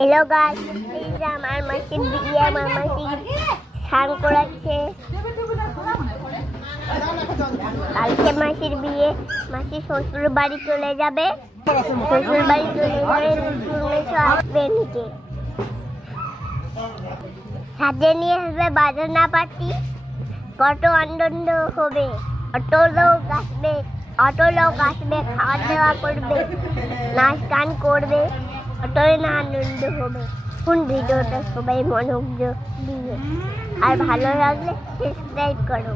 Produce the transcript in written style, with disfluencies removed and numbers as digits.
Hello guys, এই যে আমার মাসির বিয়ে, আমার মাসি স্নান করাচ্ছে। কালকে মাসির বিয়ে, মাসি শ্বশুর বাড়ি চলে যাবে। শ্বশুর বাড়ি চলে গেলে আসবে নিচে, সাথে নিয়ে আসবে বাজনা পার্টি। কত আনন্দ হবে, অত লোক আসবে, খাওয়া দাওয়া করবে, নাচ গান করবে, কতই না আনন্দ হবে। কোন ভিডিওটা সবাই মনোযোগ দিয়ে, আর ভালো লাগলে সাবস্ক্রাইব করো।